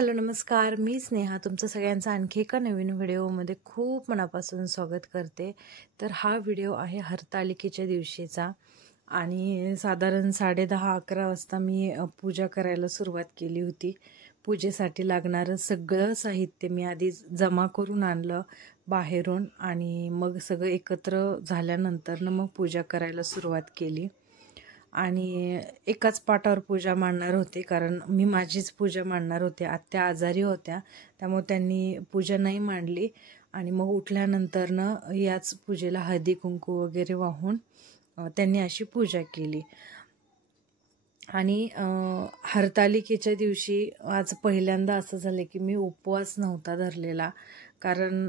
Hello नमस्कार, मी स्नेहा तुमचं सगळ्यांचं आणखी एका नवीन व्हिडिओमध्ये खूप मनापासून स्वागत करते। तर हा व्हिडिओ आहे हरतालिकेच्या दिवशीचा आणि साधारण 10:30-11 वाजता मी पूजा करायला सुरुवात केली होती। पूजेसाठी लागणारं सगळं साहित्य मी आधी जमा करून आणलं बाहेरून आणि मग सगळं एकत्र झाल्यानंतर मग पूजा करायला सुरुवात केली। आणि एकाच पाटावर पूजा मांडणार होते, कारण मी माझीच पूजा मांडणार होते। आत्या आजारी होत्या त्यामुळे त्यांनी पूजा नाही मांडली आणि मग उठल्यानंतर याच पूजेला हळदी कुंकू वगैरे वाहून त्यांनी अशी पूजा केली। आणि हरतालिकेच्या दिवशी आज पहिल्यांदा असं झालं की मी उपवास नव्हता धरलेला, कारण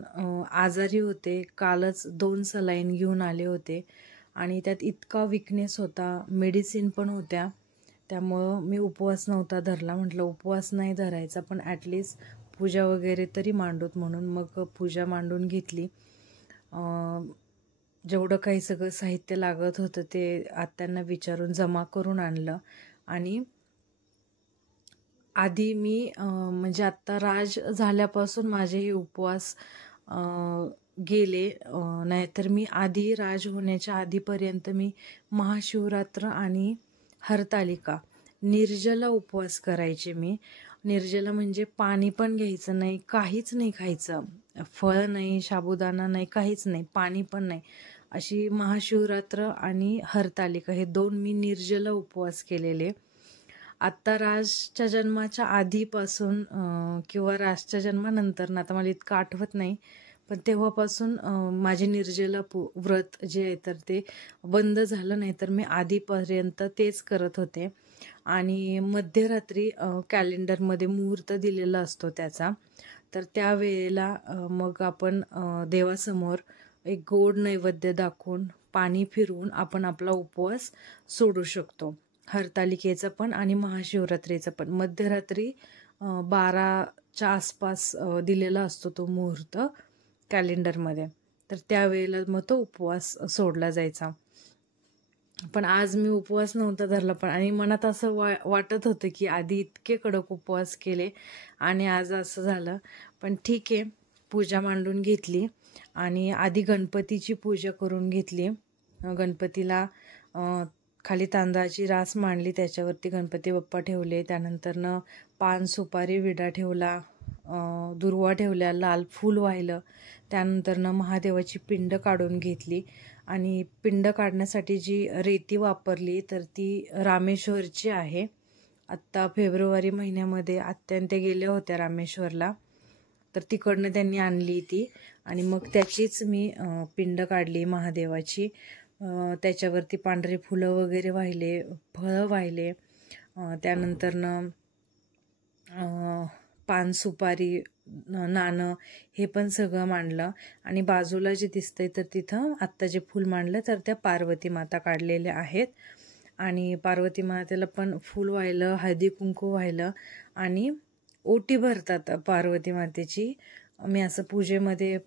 आजारी होते। कालच 2 सलाईन घेऊन आले होते आणि त्यात इतका वीकनेस होता, मेडिसिन पण होत्या, त्यामुळं मी उपवास नव्हता धरला। म्हटलं उपवास नाही धरायचा पण ॲटलिस्ट पूजा वगैरे तरी मांडूत, म्हणून मग पूजा मांडून घेतली। जेवढं काही सगळं साहित्य लागत होतं ते आत्यांना विचारून जमा करून आणलं। आणि आधी मी म्हणजे आत्ता राज झाल्यापासून माझे हे उपवास गेले, नाहीतर मी आधी राज होण्याच्या आधीपर्यंत मी महाशिवरात्र आणि हरतालिका निर्जला उपवास करायचे। मी निर्जला म्हणजे पाणी पण घ्यायचं नाही, काहीच नाही खायचं, फळ नाही, साबुदाणा नाही, काहीच नाही, पाणी पण नाही, अशी महाशिवरात्र आणि हरतालिका हे 2 मी निर्जला उपवास केलेले। आत्ता राजच्या जन्माच्या आधीपासून किंवा राजच्या जन्मानंतर आता मला इतकं आठवत नाही, पण तेव्हापासून माझे निर्जला व्रत जे आहे तर ते बंद झालं, नाही तर मी आधीपर्यंत तेच करत होते। आणि मध्यरात्री कॅलेंडरमध्ये मुहूर्त दिलेला असतो त्याचा, तर त्यावेळेला मग आपण देवासमोर एक गोड नैवेद्य दाखवून पाणी फिरवून आपण आपला उपवास सोडू शकतो। हरतालिकेचा पण आणि महाशिवरात्रीचा पण मध्यरात्री 12च्या आसपास दिलेला असतो तो मुहूर्त कॅलेंडरमध्ये, तर त्यावेळेला मग तो उपवास सोडला जायचा। पण आज मी उपवास नव्हता धरला, पण आणि मनात असं वाटत होतं की आधी इतके कडक उपवास केले आणि आज असं झालं, पण ठीक आहे। पूजा मांडून घेतली आणि आधी गणपतीची पूजा करून घेतली। गणपतीला खाली तांदळाची रास मांडली, त्याच्यावरती गणपती बाप्पा ठेवले, त्यानंतर पान सुपारी विडा ठेवला, दुर्वा ठेवल्या, लाल फूल वाहिलं, त्यानंतर महादेवाची पिंड काढून घेतली। आणि पिंड काढण्यासाठी जी रेती वापरली तर ती रामेश्वरची आहे। आत्ता फेब्रुवारी महिन्यामध्ये आत्यान त्या गेल्या होत्या रामेश्वरला, तर तिकडनं त्यांनी आणली ती आणि मग त्याचीच मी पिंड काढली महादेवाची। त्याच्यावरती पांढरे फुलं वगैरे वाहिले, फळं वाहिले, त्यानंतर पान सुपारी नाणं हे पण सगळं मांडलं। आणि बाजूला जे दिसतंय तर तिथं आत्ता जे फूल मांडलं तर त्या पार्वती माता काढलेल्या आहेत आणि पार्वती मातेला पण फूल वाहिलं, हळदी कुंकू वाहिलं आणि ओटी भरतात पार्वती मातेची। मी असं पूजेमध्ये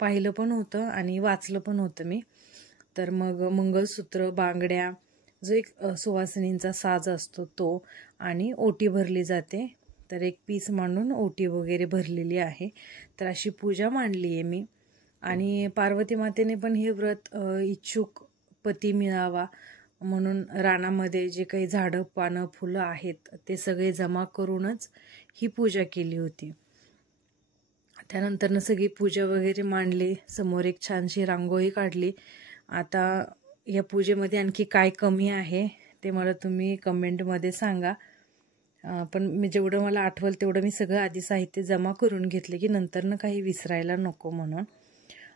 पाहिलं पण होतं आणि वाचलं पण होतं मी। तर मग मंगळसूत्र, बांगड्या, जो एक सुवासिनींचा साज असतो तो, आणि ओटी भरली जाते, तर एक पीस मांडून ओटी वगैरे भरलेली आहे। तर अशी पूजा मांडली आहे मी। आणि पार्वती मातेने पण हे व्रत इच्छुक पती मिळावा म्हणून रानामध्ये जे काही झाडं पानं फुलं आहेत ते सगळे जमा करूनच ही पूजा केली होती। त्यानंतर सगळी पूजा वगैरे मांडली, समोर एक छानशी रांगोळी काढली। आता या पूजेमध्ये आणखी काय कमी आहे ते मला तुम्ही कमेंटमध्ये सांगा, पण मी जेवढं मला आठवल तेवढं मी सगळं आधी साहित्य जमा करून घेतले की नंतरनं काही विसरायला नको म्हणून।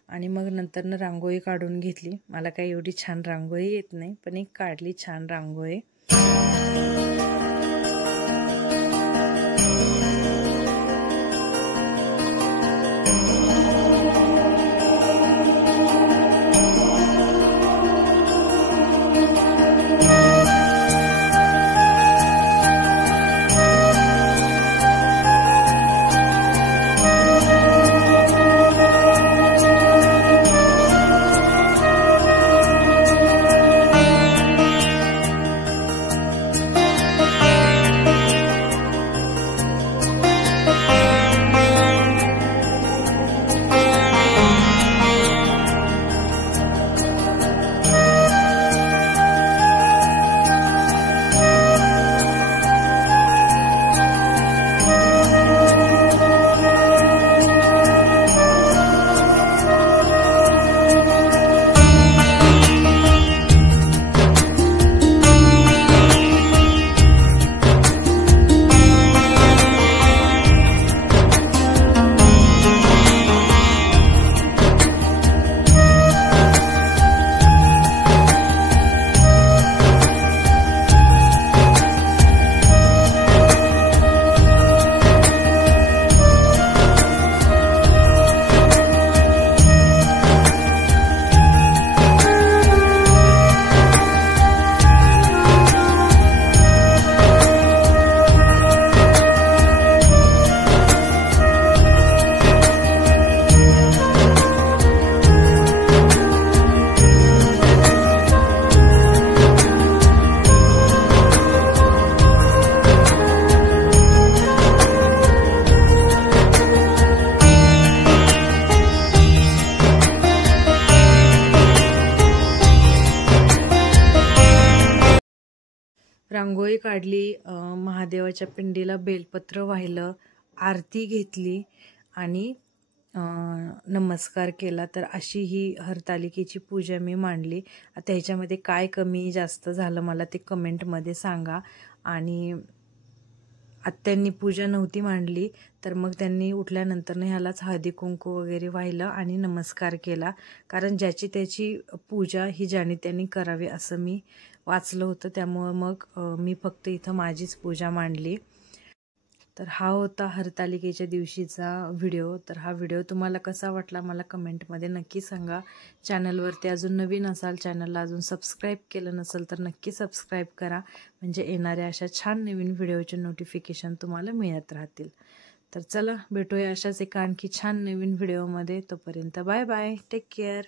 आणि मग नंतरनं रांगोळी काढून घेतली। मला काही एवढी छान रांगोळी येत नाही, पण एक काढली छान रांगोळी। रांगोळी काढली, महादेवाच्या पिंडीला बेलपत्र वाहिलं, आरती घेतली आणि नमस्कार केला. तर अशी ही हरतालिकेची पूजा मी मांडली. आता ह्याच्यामध्ये काय कमी जास्त झालं मला ते कमेंटमध्ये सांगा. आणि आत्यांनी पूजा नव्हती मांडली, तर मग त्यांनी उठल्यानंतर ह्यालाच हळदी कुंकू वगैरे वाहिलं आणि नमस्कार केला. कारण ज्याची त्याची पूजा ही ज्याने त्यांनी करावी असं मी वाचलं होतं. त्यामुळं मग मी फक्त इथं माझीच पूजा मांडली. तर हा होता हरतालिकेच्या दिवशीचा व्हिडिओ. तर हा व्हिडिओ तुम्हाला कसा वाटला मला कमेंटमध्ये नक्की सांगा. चॅनलवरती अजून नवीन असाल, चॅनलला अजून सबस्क्राईब केलं नसेल तर नक्की सबस्क्राईब करा, म्हणजे येणाऱ्या अशा छान नवीन व्हिडिओचे नोटिफिकेशन तुम्हाला मिळत राहतील. तर चला भेटूया अशाच एका आणखी छान नवीन व्हिडिओमध्ये. तोपर्यंत बाय बाय, टेक केअर.